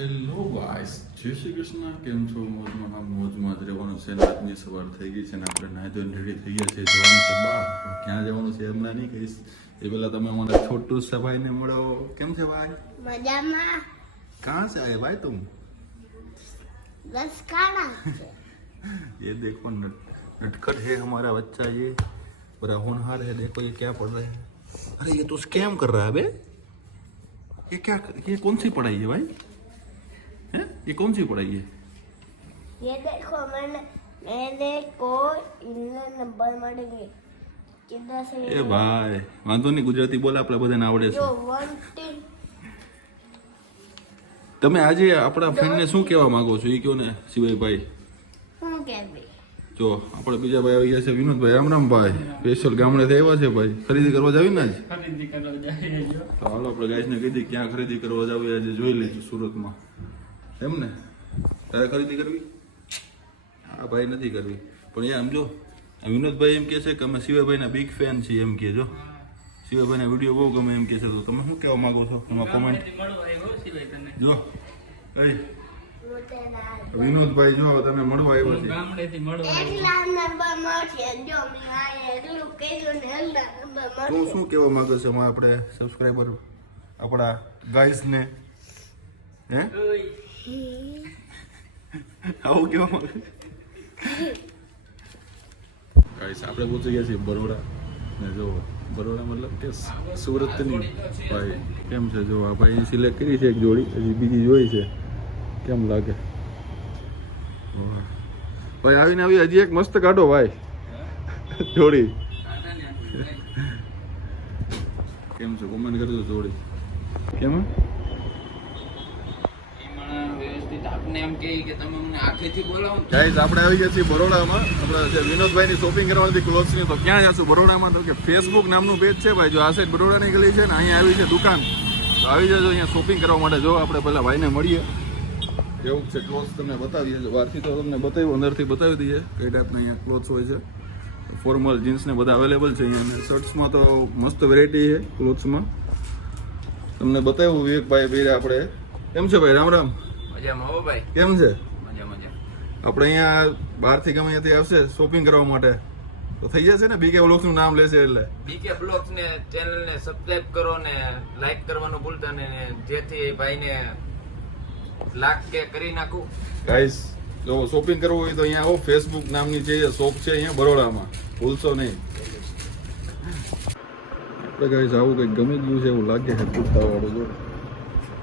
Hello guys, જય શ્રી કૃષ્ણ. કેમ છો? મોજમાં જ રહેવાનું છે. રાતની સવાર થઈ ગઈ છે ને આપણે નાહી ધોઈને રેડી થઈ ગયા છે. જવાનું છે બહાર. ક્યાં જવાનું છે એમના નહીં કહીશ. એ પહેલાં તમે અમારા છોટુ સે ભાઈને મળો. કેમ છે ભાઈ? મજામાં. कहाँ से आए भाई तुम? लसकाना ये देखो नटखट है हमारा बच्चा, ये बड़ा होनहार है. देखो ये क्या पढ़ रहे हैं. अरे ये तो स्कैम कर रहा है बे. ये कौन सी पढ़ाई है भाई? हैं? ये कौन सी पढ़ाई है? ये देखो मेरे को इनले नंबर मળ ગઈ. कितना से એ ભાઈ વાંધો નહીં, ગુજરાતી બોલ, આપણે બધાને આવડે છે. जो 1 3 તમે આજે આપણા ફ્રેન્ડને શું કહેવા માંગો છો એ કહો ને શિવાયભાઈ. હું કહેવી જો આપણે બીજા ભાઈ આવી ગયા છે, વિનોદભાઈ. રામ રામ ભાઈ. સ્પેશિયલ ગામડેથી આવ્યા છે ભાઈ. ખરીદી કરવા જાવી ને આજ? ખરીદી કરવા જાય જો. તો હાલો આપણે ગાઈસને કહી દઈએ ક્યાં ખરીદી કરવા જાવી આજે જોઈ લઈશું સુરતમાં. એમ ને? તારે ખરીદી કરવી? હા ભાઈ નથી કરવી, પણ એ આમ જો વિનોદભાઈ એમ કહે છે કે અમે શિવાભાઈના બિગ ફેન છીએ એમ કહેજો. શિવાભાઈના વિડીયો બહુ ગમે એમ કહે છે. તો તમે શું કહેવા માંગો છો એમાં કોમેન્ટ મળવા આવ્યો સિવાય તને. જો. વિનોદભાઈ જો તમે મળવા આવ્યો છે. ગામડેથી મળવા આવ્યો. એટલા નંબર મળશે. જો મેં આ એટલું કહ્યું ને એટલા નંબર તું મળશે. શું કહેવા માંગે છે એમાં આપણે સબસ્ક્રાઈબર આપણા ગાઈસને? હે આવું કેવા માંગે? ગાઈસ આપણે પહોંચી ગયા છીએ બરોડા. ને જો બરોડા મતલબ કે સુરતની ભાઈ કેમ છે જો આ ભાઈ સિલેક્ટ કરી છે એક જોડી, હજી બીજી જોઈ છે. કેમ લાગે વાહ ભાઈ? આવીને આવી હજી એક મસ્ત કાઢો ભાઈ જોડી. કેમ છે કોમેન્ટ કરજો જોડી કેમ? વ્યવસ્થિત આપને એમ કહે કે તમે અમને આખેથી બોલાવો ને. ગાઈસ આપણે આવી ગયા છીએ બરોડામાં. આપણે જે વિનોદભાઈની શોપિંગ કરવાની ક્લોથ્સની. તો ક્યાં જશું બરોડામાં? તો કે ફેસબુક નામનું પેજ છે ભાઈ. જો આ સાઈડ બરોડાની ગલી છે ને, અહીંયા આવી છે દુકાન. તો આવી જજો અહીંયા શોપિંગ કરવા માટે. જો આપણે પહેલાં ભાઈને મળીએ. એવું છે ક્લોથ્સ તમને બતાવીએ. બહારથી તો તમને બતાવ્યું, અંદરથી બતાવી દઈએ કઈ ટાઈપના અહીંયા ક્લોથ્સ હોય છે. ફોર્મલ જીન્સ ને બધા અવેલેબલ છે અહીંયા. શર્ટ્સમાં તો મસ્ત વેરાયટી છે ક્લોથ્સમાં. તમને બતાવ્યું વિવેકભાઈ ભાઈ આપણે. કેમ છે ભાઈ? રામ રામ. મજામાં હો ભાઈ. કેમ છે? મજા મજા. આપણે અહીંયા બહારથી ગમે ત્યાંથી આવશે શોપિંગ કરવા માટે તો થઈ જશે ને? બીકે બ્લોગ્સનું નામ લેશે એટલે. બીકે બ્લોગ્સ ને ચેનલ ને સબસ્ક્રાઇબ કરો ને લાઈક કરવાનું ભૂલતા ને, જેથી ભાઈને લાખ કે કરી નાખું. ગાઈસ જો શોપિંગ કરવું હોય તો અહીંયા આવો. ફેસબુક નામની જે શોપ છે અહીંયા બરોડામાં, ભૂલશો નહીં. આપણે ગાઈસ આવું કંઈક ગમી ગયું છે એવું લાગે છે કુર્તાવાળું. જો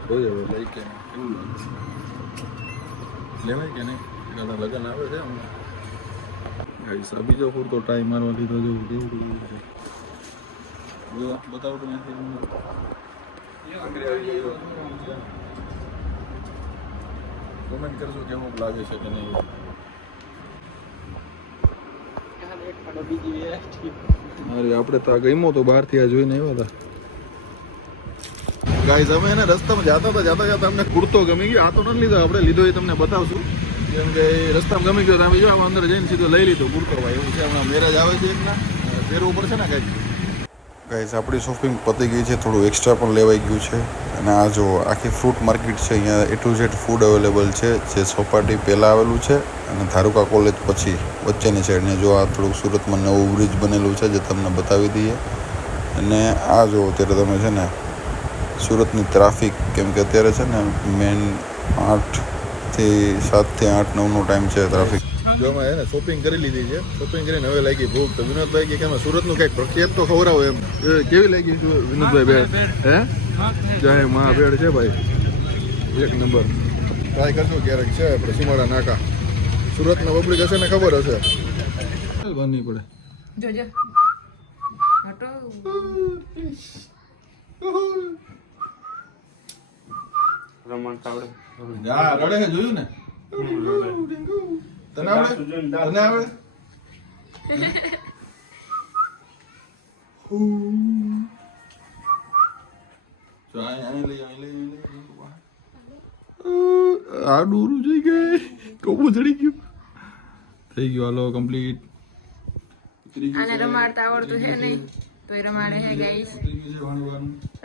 જોઈએ હવે લઈ કે કેવું લાગે છે. લેવાય કે નહીં? એના લગ્ન આવે છે હમણાં. ગાઈસ આ બીજો પૂરતો ટાઈમ મારવા લીધો જેવું કેવું છે. જો બતાવો તો ત્યાંથી કોમેન્ટ કરજો કેવું લાગે છે કે નહીં. અરે આપણે તો આ ગમ્યો તો બહારથી આ જોઈને આવ્યા હતા. ગાઈઝ અમે એને રસ્તામાં જતા અમને કુર્તો ગમી ગયો. આ તો નથી લીધો, આપણે લીધો એ તમને બતાવશું. કેમ કે રસ્તામાં ગમી ગયો તમે જો અંદર જઈને સીધો લઈ લીધો કુર્તો ભાઈ. એવું છે હમણાં મેરેજ આવે છે એકના, પહેરવું પડશે ને કાંઈ. ગાઈઝ આપણી શોપિંગ પતી ગઈ છે. થોડું એક્સ્ટ્રા પણ લેવાઈ ગયું છે. અને આ જો આખી ફ્રૂટ માર્કેટ છે. અહીંયા A to Z food available છે. જે સોપાટી પહેલાં આવેલું છે અને ધારુકા કોલેજ પછી વચ્ચેની સાઈડને જો આ થોડુંક સુરતમાં નવું બ્રિજ બનેલું છે જે તમને બતાવી દઈએ. અને આ જો અત્યારે તમે છે ને સુરતની ટ્રાફિક, કેમ કે અત્યારે છે ને મેન 8 થી 7 થી 8 9નો ટાઈમ છે ટ્રાફિક. જો અમે હે ને શોપિંગ કરી લીધી છે. શોપિંગ કરીને હવે લાગી ભૂખ. તો વિનોદભાઈ કે અમે સુરતનું કંઈક પ્રખ્યાત તો ખવડાવો એમ. કેવી લાગી વિનોદભાઈ? બેડ હે જય મહાભેડ છે ભાઈ, એક નંબર. ટ્રાય કરજો ક્યારેક. છે આપણે સુમાળા નાકા. સુરતના પબ્લિક હશે ને ખબર હશે. બનવી પડે. જોજો હટો હા રડે છે, જોયું ને? તને આવડે? તને આવડે? આ ડોરું જઈ ગઈ. કોપું ચડી ગયું. થઈ ગયું. હાલો કમ્પ્લીટ. આને રમાડતા આવડતું છે નહીં તો એ રમાડે છે ગાઈસ.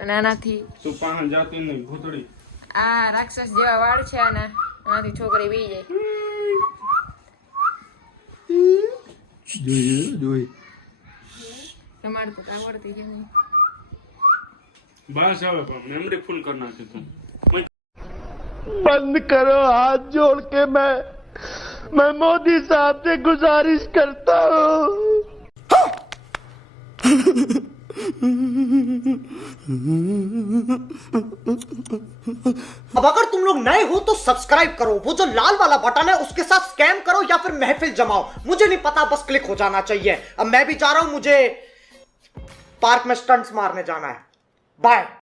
અને આનાથી તું પાહણ જાતી નહીં ભૂતડી આ રાક્ષસ જેવા વાળ છે આના, આનાથી છોકરી બી જાય. જોઈ રમાડતા તો આવડતી છે નહીં. બસ હવે પણ મેમરી ફૂલ કરી નાખી તું. बंद करो हाथ जोड़ के मैं मोदी साहब से गुजारिश करता हूँ. अब अगर तुम लोग नए हो तो सब्सक्राइब करो, वो जो लाल वाला बटन है उसके साथ स्कैम करो या फिर महफिल जमाओ, मुझे नहीं पता, बस क्लिक हो जाना चाहिए. अब मैं भी जा रहा हूं, मुझे पार्क में स्टंट्स मारने जाना है. बाय.